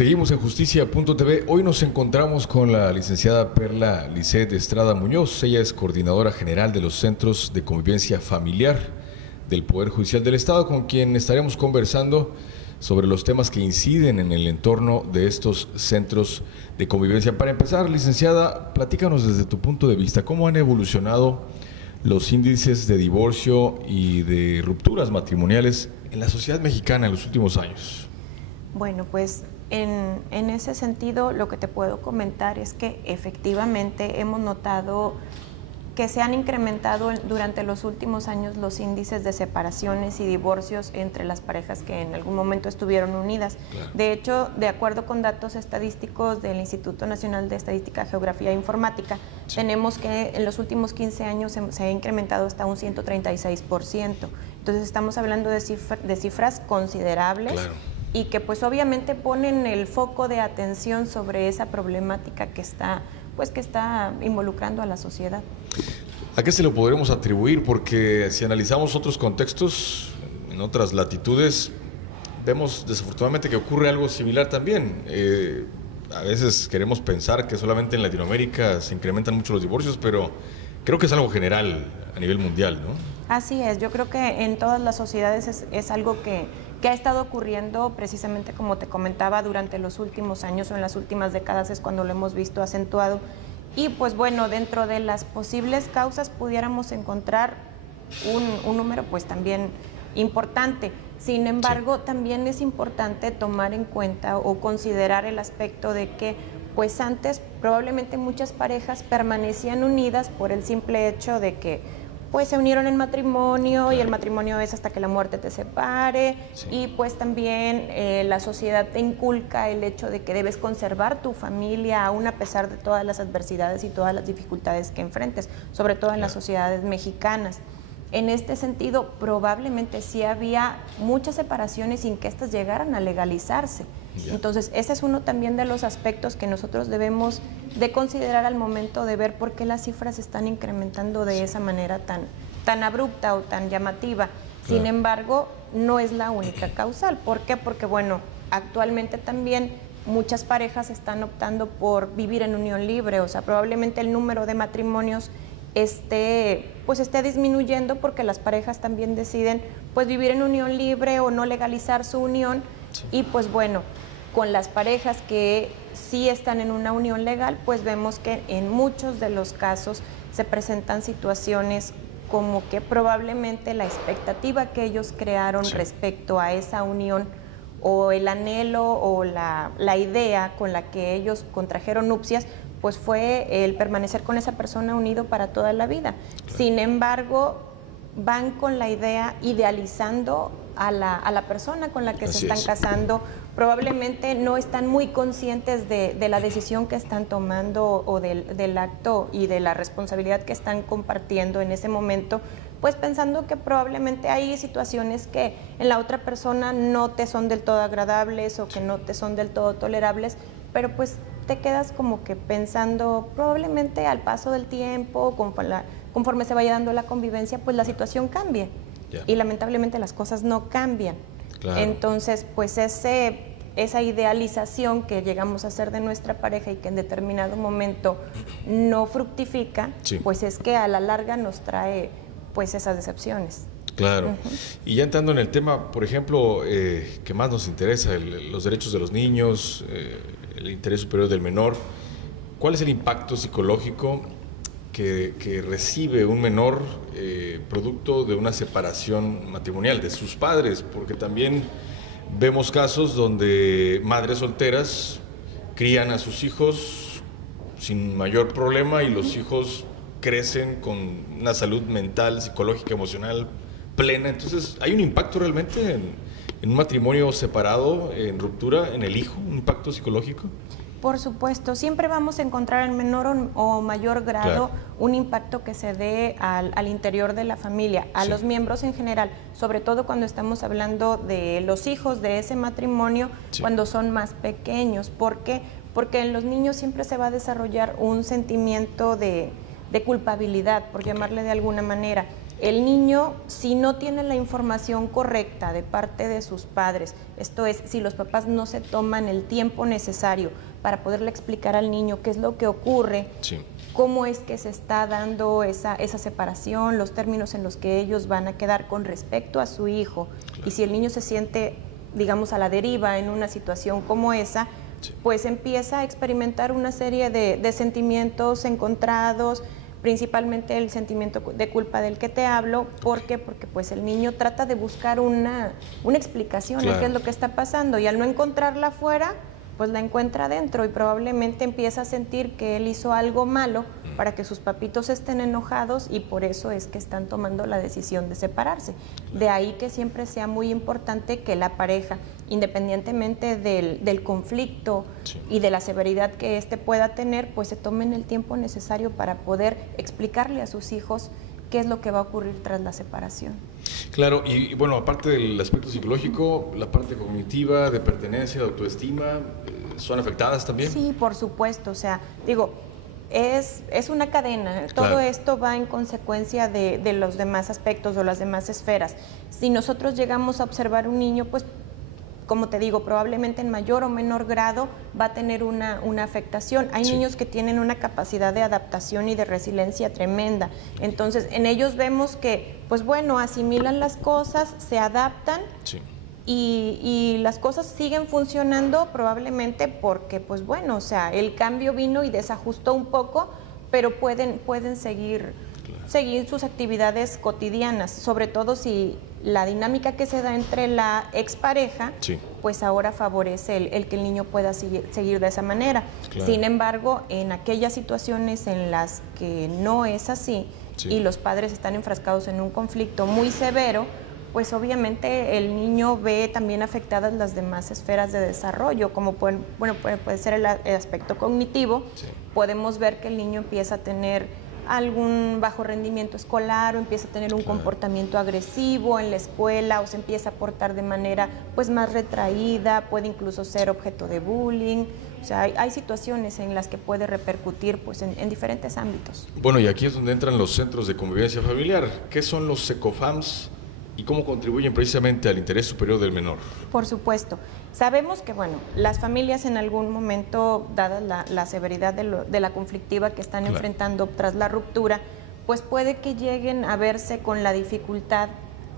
Seguimos en Justicia.tv. Hoy nos encontramos con la licenciada Perla Lisset Estrada Muñoz. Ella es coordinadora general de los Centros de Convivencia Familiar del Poder Judicial del Estado, con quien estaremos conversando sobre los temas que inciden en el entorno de estos centros de convivencia. Para empezar, licenciada, platícanos desde tu punto de vista, ¿cómo han evolucionado los índices de divorcio y de rupturas matrimoniales en la sociedad mexicana en los últimos años? Bueno, pues en ese sentido lo que te puedo comentar es que efectivamente hemos notado que se han incrementado durante los últimos años los índices de separaciones y divorcios entre las parejas que en algún momento estuvieron unidas. Claro. De hecho, de acuerdo con datos estadísticos del Instituto Nacional de Estadística, Geografía e Informática, sí, tenemos que en los últimos 15 años se ha incrementado hasta un 136%. Entonces estamos hablando de cifras considerables. Claro. Y que pues obviamente ponen el foco de atención sobre esa problemática que está involucrando a la sociedad. ¿A qué se lo podremos atribuir? Porque si analizamos otros contextos, en otras latitudes, vemos desafortunadamente que ocurre algo similar también. A veces queremos pensar que solamente en Latinoamérica se incrementan mucho los divorcios, pero creo que es algo general a nivel mundial, ¿no? Así es, yo creo que en todas las sociedades es algo que ha estado ocurriendo precisamente como te comentaba durante los últimos años o en las últimas décadas es cuando lo hemos visto acentuado. Y pues bueno, dentro de las posibles causas pudiéramos encontrar un número pues también importante. Sin embargo, sí, también es importante tomar en cuenta o considerar el aspecto de que pues antes probablemente muchas parejas permanecían unidas por el simple hecho de que pues se unieron en matrimonio. Claro. Y el matrimonio es hasta que la muerte te separe. Sí. Y pues también la sociedad te inculca el hecho de que debes conservar tu familia aún a pesar de todas las adversidades y todas las dificultades que enfrentes, sobre todo en Claro. las sociedades mexicanas. En este sentido, probablemente sí había muchas separaciones sin que éstas llegaran a legalizarse. Yeah. Entonces, ese es uno también de los aspectos que nosotros debemos de considerar al momento de ver por qué las cifras se están incrementando de esa manera tan abrupta o tan llamativa. Claro. Sin embargo, no es la única causal. ¿Por qué? Porque, bueno, actualmente también muchas parejas están optando por vivir en unión libre, o sea, probablemente el número de matrimonios esté disminuyendo porque las parejas también deciden pues vivir en unión libre o no legalizar su unión. Sí. Y pues bueno, con las parejas que sí están en una unión legal, pues vemos que en muchos de los casos se presentan situaciones como que probablemente la expectativa que ellos crearon sí. respecto a esa unión o el anhelo o la idea con la que ellos contrajeron nupcias, pues fue el permanecer con esa persona unido para toda la vida. Claro. Sin embargo, van con la idea idealizando a la persona con la que se están casando. Probablemente no están muy conscientes de la decisión que están tomando o del acto y de la responsabilidad que están compartiendo en ese momento, pues pensando que probablemente hay situaciones que en la otra persona no te son del todo agradables o que no te son del todo tolerables, pero pues te quedas como que pensando probablemente al paso del tiempo, conforme se vaya dando la convivencia, pues la situación cambie. Yeah. Y lamentablemente las cosas no cambian. Claro. Entonces, pues esa idealización que llegamos a hacer de nuestra pareja y que en determinado momento no fructifica, sí. pues es que a la larga nos trae pues esas decepciones. Claro. Uh-huh. Y ya entrando en el tema, por ejemplo, que más nos interesa, los derechos de los niños, el interés superior del menor, ¿cuál es el impacto psicológico que recibe un menor producto de una separación matrimonial de sus padres? Porque también vemos casos donde madres solteras crían a sus hijos sin mayor problema y los hijos crecen con una salud mental, psicológica, emocional plena. Entonces, ¿hay un impacto realmente en un matrimonio separado, en ruptura, en el hijo, un impacto psicológico? Por supuesto, siempre vamos a encontrar en menor o mayor grado claro. un impacto que se dé al interior de la familia, a sí. los miembros en general, sobre todo cuando estamos hablando de los hijos de ese matrimonio, sí. cuando son más pequeños. ¿Por qué? Porque en los niños siempre se va a desarrollar un sentimiento de culpabilidad, por llamarle de alguna manera. El niño, si no tiene la información correcta de parte de sus padres, esto es, si los papás no se toman el tiempo necesario para poderle explicar al niño qué es lo que ocurre, Sí. cómo es que se está dando esa separación, los términos en los que ellos van a quedar con respecto a su hijo, claro. Y si el niño se siente, digamos, a la deriva en una situación como esa, sí, pues empieza a experimentar una serie de sentimientos encontrados, principalmente el sentimiento de culpa del que te hablo. ¿Por qué? Porque pues el niño trata de buscar una explicación, claro, de qué es lo que está pasando, y al no encontrarla afuera, pues la encuentra adentro, y probablemente empieza a sentir que él hizo algo malo para que sus papitos estén enojados, y por eso es que están tomando la decisión de separarse. De ahí que siempre sea muy importante que la pareja, independientemente del conflicto, sí, y de la severidad que éste pueda tener, pues se tomen el tiempo necesario para poder explicarle a sus hijos qué es lo que va a ocurrir tras la separación. Claro, y bueno, aparte del aspecto psicológico, la parte cognitiva, de pertenencia, de autoestima, ¿son afectadas también? Sí, por supuesto, o sea, digo, es una cadena, todo, claro, esto va en consecuencia de los demás aspectos o las demás esferas. Si nosotros llegamos a observar un niño, pues, como te digo, probablemente en mayor o menor grado va a tener una afectación. Hay, sí, niños que tienen una capacidad de adaptación y de resiliencia tremenda. Entonces, en ellos vemos que, pues bueno, asimilan las cosas, se adaptan, sí, y las cosas siguen funcionando probablemente porque, pues bueno, o sea, el cambio vino y desajustó un poco, pero pueden seguir, claro, seguir sus actividades cotidianas, sobre todo si la dinámica que se da entre la expareja, sí, pues ahora favorece el que el niño pueda seguir de esa manera. Claro. Sin embargo, en aquellas situaciones en las que no es así, sí, y los padres están enfrascados en un conflicto muy severo, pues obviamente el niño ve también afectadas las demás esferas de desarrollo, como puede ser el aspecto cognitivo. Sí. Podemos ver que el niño empieza a tener algún bajo rendimiento escolar, o empieza a tener un, claro, comportamiento agresivo en la escuela, o se empieza a portar de manera pues más retraída, puede incluso ser objeto de bullying. O sea, hay situaciones en las que puede repercutir pues en diferentes ámbitos. Bueno, y aquí es donde entran los centros de convivencia familiar. ¿Qué son los CECOFAMS y cómo contribuyen precisamente al interés superior del menor? Por supuesto. Sabemos que, bueno, las familias en algún momento, dada la severidad de la conflictiva que están, claro, enfrentando tras la ruptura, pues puede que lleguen a verse con la dificultad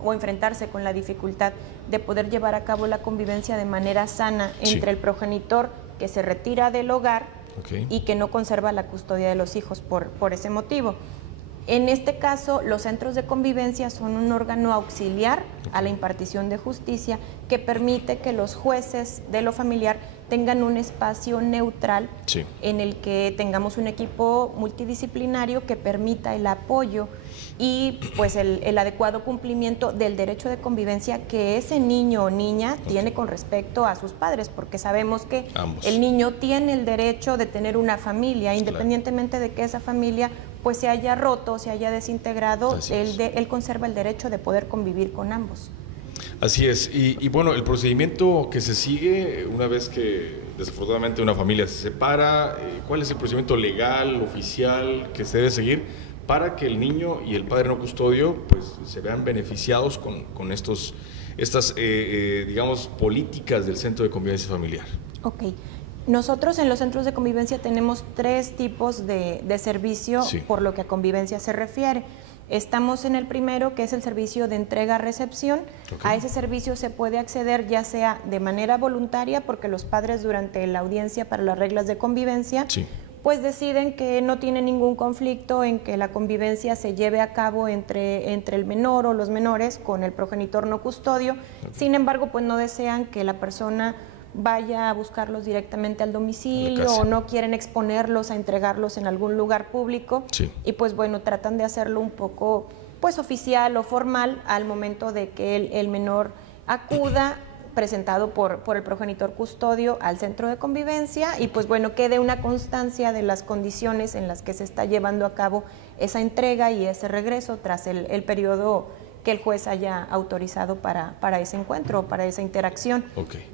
o enfrentarse con la dificultad de poder llevar a cabo la convivencia de manera sana entre, sí, el progenitor que se retira del hogar, okay, y que no conserva la custodia de los hijos por ese motivo. En este caso, los centros de convivencia son un órgano auxiliar a la impartición de justicia que permite que los jueces de lo familiar tengan un espacio neutral, sí, en el que tengamos un equipo multidisciplinario que permita el apoyo y pues el adecuado cumplimiento del derecho de convivencia que ese niño o niña, okay, tiene con respecto a sus padres, porque sabemos que ambos, el niño tiene el derecho de tener una familia, independientemente, claro, de que esa familia pues se haya roto, se haya desintegrado, él conserva el derecho de poder convivir con ambos. Así es, y bueno, el procedimiento que se sigue una vez que desafortunadamente una familia se separa, ¿cuál es el procedimiento legal, oficial que se debe seguir para que el niño y el padre no custodio pues se vean beneficiados con estas digamos, políticas del centro de convivencia familiar? Ok. Nosotros en los centros de convivencia tenemos 3 tipos de servicio, sí, por lo que a convivencia se refiere. Estamos en el primero, que es el servicio de entrega-recepción. Okay. A ese servicio se puede acceder ya sea de manera voluntaria, porque los padres durante la audiencia para las reglas de convivencia, sí, pues deciden que no tienen ningún conflicto en que la convivencia se lleve a cabo entre el menor o los menores con el progenitor no custodio. Okay. Sin embargo, pues no desean que la persona vaya a buscarlos directamente al domicilio o no quieren exponerlos a entregarlos en algún lugar público, sí, y pues bueno, tratan de hacerlo un poco pues oficial o formal al momento de que el menor acuda presentado por el progenitor custodio al centro de convivencia y pues bueno, quede una constancia de las condiciones en las que se está llevando a cabo esa entrega y ese regreso tras el periodo que el juez haya autorizado para ese encuentro o para esa interacción. Okay.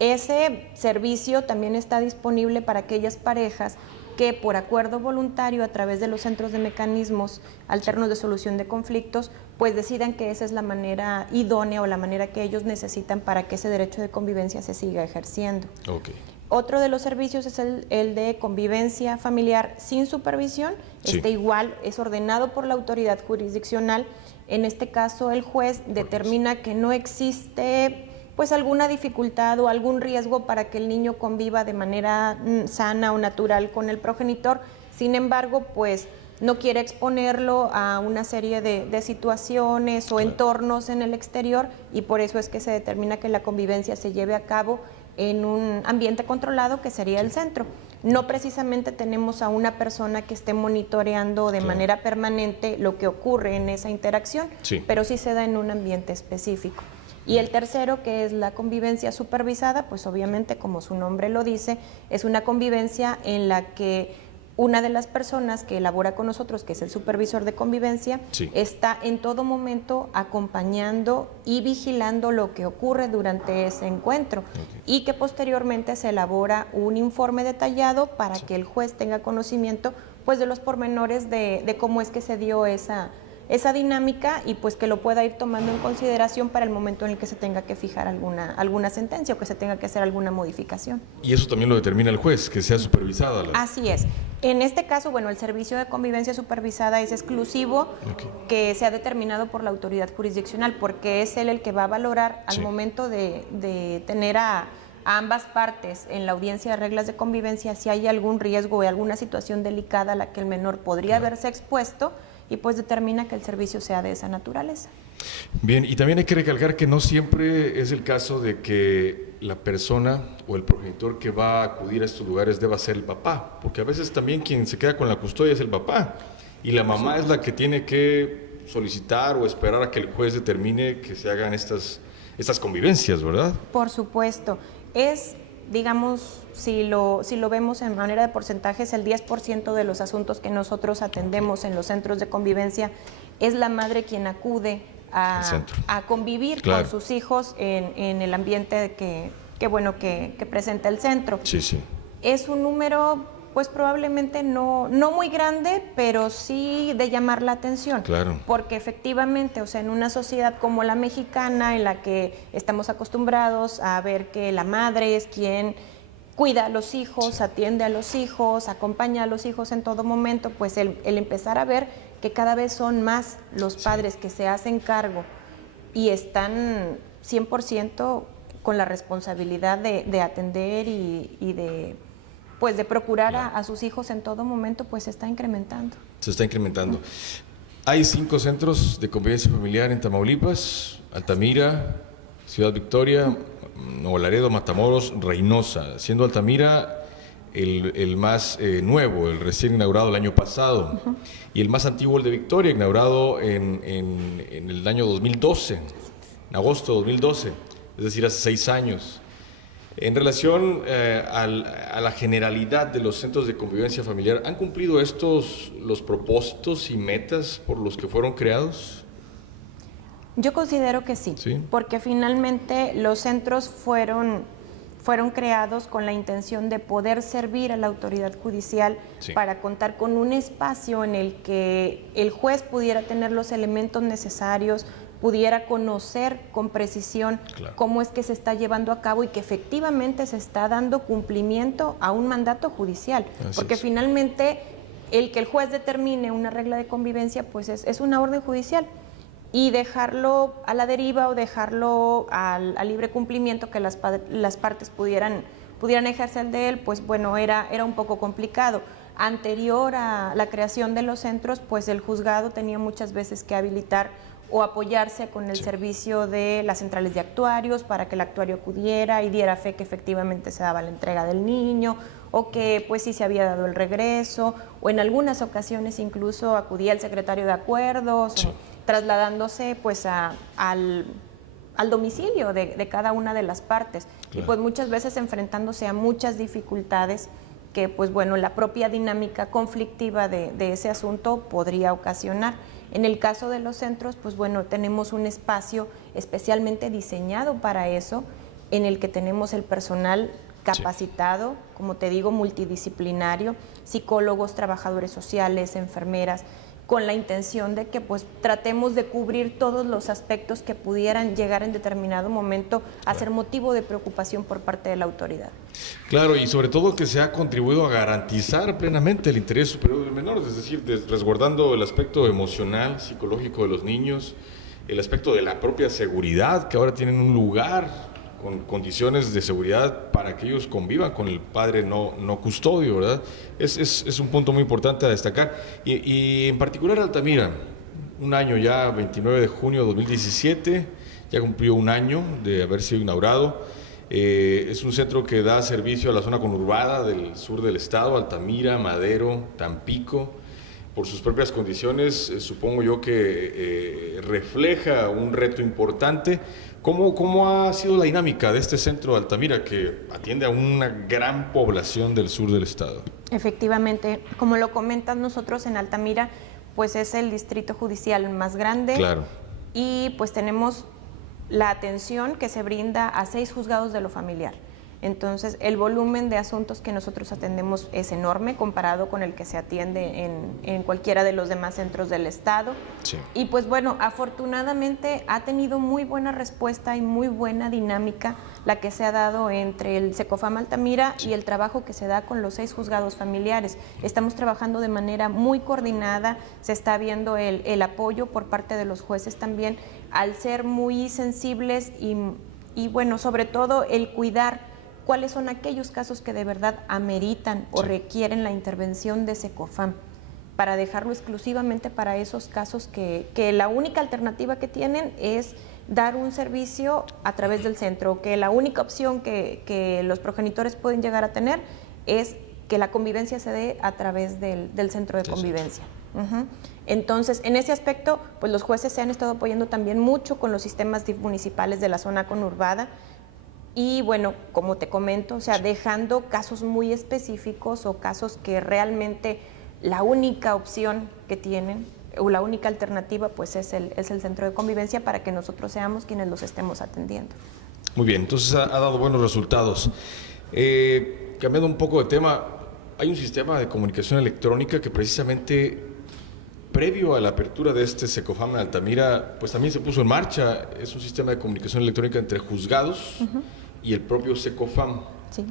Ese servicio también está disponible para aquellas parejas que por acuerdo voluntario a través de los centros de mecanismos alternos de solución de conflictos, pues decidan que esa es la manera idónea o la manera que ellos necesitan para que ese derecho de convivencia se siga ejerciendo. Okay. Otro de los servicios es el de convivencia familiar sin supervisión. Sí. Igual es ordenado por la autoridad jurisdiccional. En este caso, el juez determina que no existe pues alguna dificultad o algún riesgo para que el niño conviva de manera sana o natural con el progenitor. Sin embargo, pues no quiere exponerlo a una serie de situaciones o entornos en el exterior, y por eso es que se determina que la convivencia se lleve a cabo en un ambiente controlado, que sería el centro. No precisamente tenemos a una persona que esté monitoreando de manera permanente lo que ocurre en esa interacción, pero sí se da en un ambiente específico. Y el tercero, que es la convivencia supervisada, pues obviamente, como su nombre lo dice, es una convivencia en la que una de las personas que elabora con nosotros, que es el supervisor de convivencia, está en todo momento acompañando y vigilando lo que ocurre durante ese encuentro, y que posteriormente se elabora un informe detallado para que el juez tenga conocimiento pues de los pormenores de cómo es que se dio esa dinámica, y pues que lo pueda ir tomando en consideración para el momento en el que se tenga que fijar alguna sentencia o que se tenga que hacer alguna modificación. Y eso también lo determina el juez, que sea supervisada. Así es. En este caso, bueno, el servicio de convivencia supervisada es exclusivo, que se ha determinado por la autoridad jurisdiccional, porque es él el que va a valorar al momento de tener a ambas partes en la audiencia de reglas de convivencia si hay algún riesgo o alguna situación delicada a la que el menor podría verse expuesto, y pues determina que el servicio sea de esa naturaleza. Bien, y también hay que recalcar que no siempre es el caso de que la persona o el progenitor que va a acudir a estos lugares deba ser el papá, porque a veces también quien se queda con la custodia es el papá, y la mamá es la que tiene que solicitar o esperar a que el juez determine que se hagan estas convivencias, ¿verdad? Por supuesto. Es, digamos, si lo vemos en manera de porcentajes, el 10% de los asuntos que nosotros atendemos en los centros de convivencia es la madre quien acude a convivir con sus hijos en el ambiente que presenta el centro. Es un número pues probablemente no muy grande, pero sí de llamar la atención. Porque efectivamente, o sea, en una sociedad como la mexicana, en la que estamos acostumbrados a ver que la madre es quien cuida a los hijos, atiende a los hijos, acompaña a los hijos en todo momento, pues el empezar a ver que cada vez son más los padres que se hacen cargo y están 100% con la responsabilidad de atender y de procurar a sus hijos en todo momento, pues se está incrementando. Se está incrementando. Hay 5 centros de convivencia familiar en Tamaulipas: Altamira, Ciudad Victoria, Nuevo Laredo, Matamoros, Reynosa, siendo Altamira el más nuevo, el recién inaugurado el año pasado, y el más antiguo, el de Victoria, inaugurado en el año 2012, en agosto de 2012, es decir, hace 6 años. En relación a la generalidad de los centros de convivencia familiar, ¿han cumplido estos los propósitos y metas por los que fueron creados? Yo considero que sí, porque finalmente los centros fueron creados con la intención de poder servir a la autoridad judicial para contar con un espacio en el que el juez pudiera tener los elementos necesarios, pudiera conocer con precisión cómo es que se está llevando a cabo y que efectivamente se está dando cumplimiento a un mandato judicial. Porque finalmente el que el juez determine una regla de convivencia pues es una orden judicial, y dejarlo a la deriva o dejarlo al libre cumplimiento que las partes pudieran ejercer de él, pues bueno, era un poco complicado. Anterior a la creación de los centros, pues el juzgado tenía muchas veces que habilitar o apoyarse con el servicio de las centrales de actuarios para que el actuario acudiera y diera fe que efectivamente se daba la entrega del niño, o que pues sí se había dado el regreso, o en algunas ocasiones incluso acudía el secretario de acuerdos, trasladándose pues al domicilio de cada una de las partes, y pues muchas veces enfrentándose a muchas dificultades que pues bueno, la propia dinámica conflictiva de ese asunto podría ocasionar. En el caso de los centros, pues bueno, tenemos un espacio especialmente diseñado para eso, en el que tenemos el personal capacitado, como te digo, multidisciplinario, psicólogos, trabajadores sociales, enfermeras, con la intención de que pues tratemos de cubrir todos los aspectos que pudieran llegar en determinado momento a ser motivo de preocupación por parte de la autoridad. Claro, y sobre todo que se ha contribuido a garantizar plenamente el interés superior del menor, es decir, resguardando el aspecto emocional, psicológico de los niños, el aspecto de la propia seguridad, que ahora tienen un lugar con condiciones de seguridad para que ellos convivan con el padre no custodio, ¿verdad? Es un punto muy importante a destacar. Y en particular Altamira, un año ya, 29 de junio de 2017, ya cumplió un año de haber sido inaugurado. Es un centro que da servicio a la zona conurbada del sur del estado, Altamira, Madero, Tampico. Por sus propias condiciones, supongo yo que refleja un reto importante. ¿Cómo ha sido la dinámica de este centro de Altamira que atiende a una gran población del sur del estado? Efectivamente, como lo comentas, nosotros en Altamira, pues es el distrito judicial más grande. Claro. Y pues tenemos la atención que se brinda a 6 juzgados de lo familiar. Entonces, el volumen de asuntos que nosotros atendemos es enorme comparado con el que se atiende en cualquiera de los demás centros del estado. Sí. Y pues bueno, afortunadamente ha tenido muy buena respuesta y muy buena dinámica la que se ha dado entre el Secofam Altamira y el trabajo que se da con los 6 juzgados familiares. Estamos trabajando de manera muy coordinada, se está viendo el apoyo por parte de los jueces también, al ser muy sensibles y bueno, sobre todo el cuidar cuáles son aquellos casos que de verdad ameritan o requieren la intervención de Secofam, para dejarlo exclusivamente para esos casos que la única alternativa que tienen es dar un servicio a través del centro, que la única opción que los progenitores pueden llegar a tener es que la convivencia se dé a través del centro de convivencia. Entonces, en ese aspecto, pues los jueces se han estado apoyando también mucho con los sistemas DIF municipales de la zona conurbada. Y bueno, como te comento, o sea, dejando casos muy específicos o casos que realmente la única opción que tienen o la única alternativa pues es el centro de convivencia, para que nosotros seamos quienes los estemos atendiendo. Muy bien, entonces ha dado buenos resultados. Cambiando un poco de tema, hay un sistema de comunicación electrónica que precisamente previo a la apertura de este Secofam en Altamira, pues también se puso en marcha. Es un sistema de comunicación electrónica entre juzgados y el propio Secofam. Sí.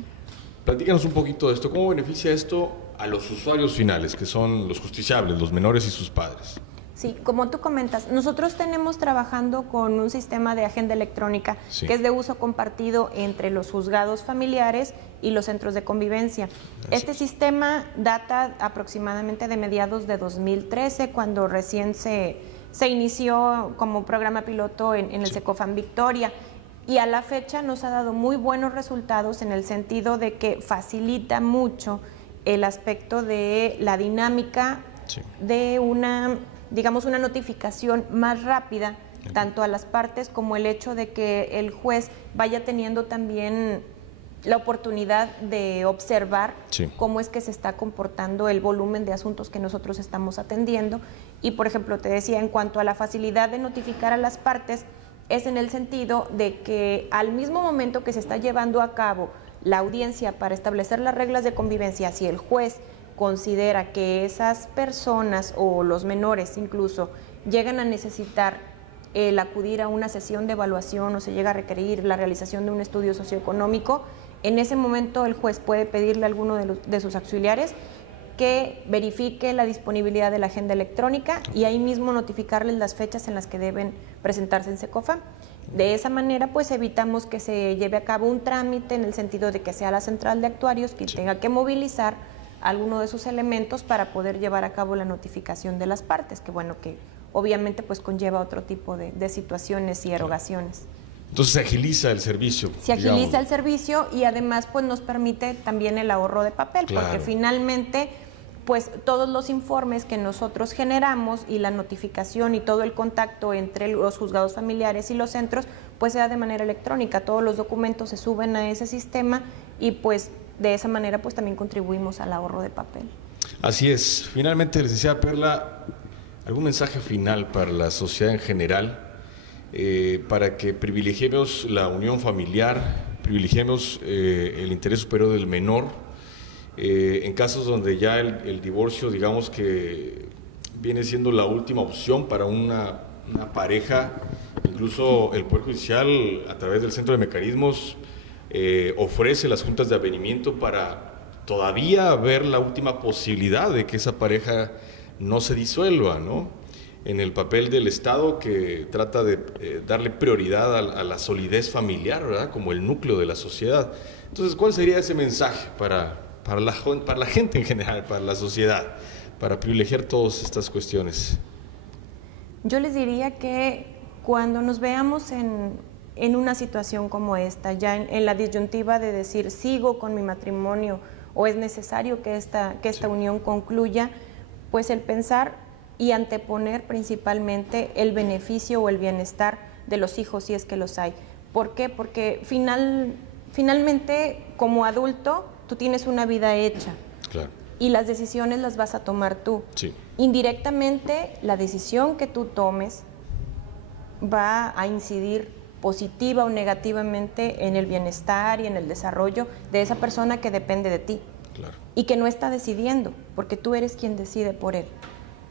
Platícanos un poquito de esto. ¿Cómo beneficia esto a los usuarios finales, que son los justiciables, los menores y sus padres? Sí, como tú comentas, nosotros tenemos trabajando con un sistema de agenda electrónica que es de uso compartido entre los juzgados familiares y los centros de convivencia. Este sistema data aproximadamente de mediados de 2013, cuando recién se inició como programa piloto en el Secofam Victoria, y a la fecha nos ha dado muy buenos resultados en el sentido de que facilita mucho el aspecto de la dinámica de una notificación más rápida, tanto a las partes como el hecho de que el juez vaya teniendo también la oportunidad de observar cómo es que se está comportando el volumen de asuntos que nosotros estamos atendiendo. Y, por ejemplo, te decía, en cuanto a la facilidad de notificar a las partes, es en el sentido de que al mismo momento que se está llevando a cabo la audiencia para establecer las reglas de convivencia, si el juez considera que esas personas o los menores incluso llegan a necesitar el acudir a una sesión de evaluación o se llega a requerir la realización de un estudio socioeconómico, en ese momento el juez puede pedirle a alguno de sus auxiliares que verifique la disponibilidad de la agenda electrónica y ahí mismo notificarles las fechas en las que deben presentarse en Secofam. De esa manera pues evitamos que se lleve a cabo un trámite en el sentido de que sea la central de actuarios quien tenga que movilizar alguno de sus elementos para poder llevar a cabo la notificación de las partes, que bueno, que obviamente pues conlleva otro tipo de situaciones y erogaciones. Entonces se agiliza el servicio. Se agiliza el servicio y además pues nos permite también el ahorro de papel, porque finalmente pues todos los informes que nosotros generamos y la notificación y todo el contacto entre los juzgados familiares y los centros pues se da de manera electrónica, todos los documentos se suben a ese sistema y pues de esa manera pues también contribuimos al ahorro de papel. Así es. Finalmente, licenciada Perla, ¿algún mensaje final para la sociedad en general para que privilegiemos la unión familiar, privilegiemos el interés superior del menor en casos donde ya el divorcio, digamos que viene siendo la última opción para una pareja. Incluso el Poder Judicial, a través del Centro de Mecanismos, ofrece las juntas de avenimiento para todavía ver la última posibilidad de que esa pareja no se disuelva, ¿no? En el papel del Estado, que trata de darle prioridad a la solidez familiar, ¿verdad? Como el núcleo de la sociedad. Entonces, ¿cuál sería ese mensaje para la gente en general, para la sociedad, para privilegiar todas estas cuestiones? Yo les diría que cuando nos veamos en una situación como esta, ya en la disyuntiva de decir sigo con mi matrimonio o es necesario que esta unión concluya, pues el pensar y anteponer principalmente el beneficio o el bienestar de los hijos, si es que los hay. ¿Por qué? Porque finalmente, como adulto, tú tienes una vida hecha. Claro. Y las decisiones las vas a tomar tú. Sí. Indirectamente, la decisión que tú tomes va a incidir positiva o negativamente en el bienestar y en el desarrollo de esa persona que depende de ti. Claro. Y que no está decidiendo, porque tú eres quien decide por él.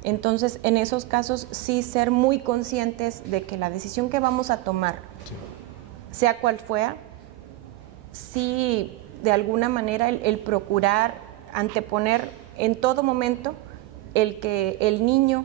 Entonces, en esos casos, sí ser muy conscientes de que la decisión que vamos a tomar, sí, sea cual fuera, sí, de alguna manera, el procurar anteponer en todo momento el que el niño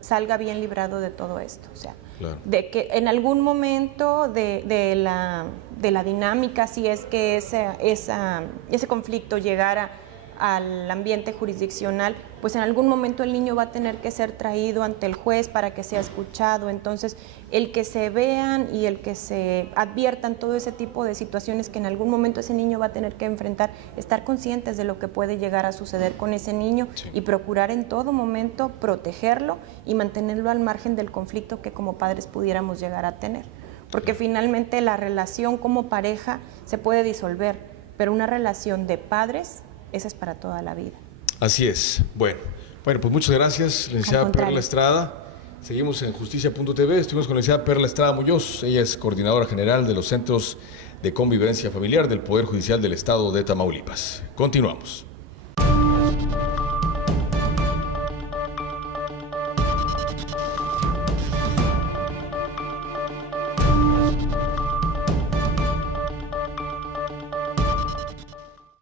salga bien librado de todo esto. O sea, claro, de que en algún momento de la dinámica, si es que ese conflicto llegara al ambiente jurisdiccional, pues en algún momento el niño va a tener que ser traído ante el juez para que sea escuchado. Entonces, el que se vean y el que se adviertan todo ese tipo de situaciones que en algún momento ese niño va a tener que enfrentar, estar conscientes de lo que puede llegar a suceder con ese niño, sí, y procurar en todo momento protegerlo y mantenerlo al margen del conflicto que como padres pudiéramos llegar a tener. Porque finalmente la relación como pareja se puede disolver, pero una relación de padres, esa es para toda la vida. Así es. Bueno, pues muchas gracias, licenciada Perla Estrada. Seguimos en Justicia.tv. Estuvimos con la licenciada Perla Estrada Muñoz. Ella es coordinadora general de los Centros de Convivencia Familiar del Poder Judicial del Estado de Tamaulipas. Continuamos.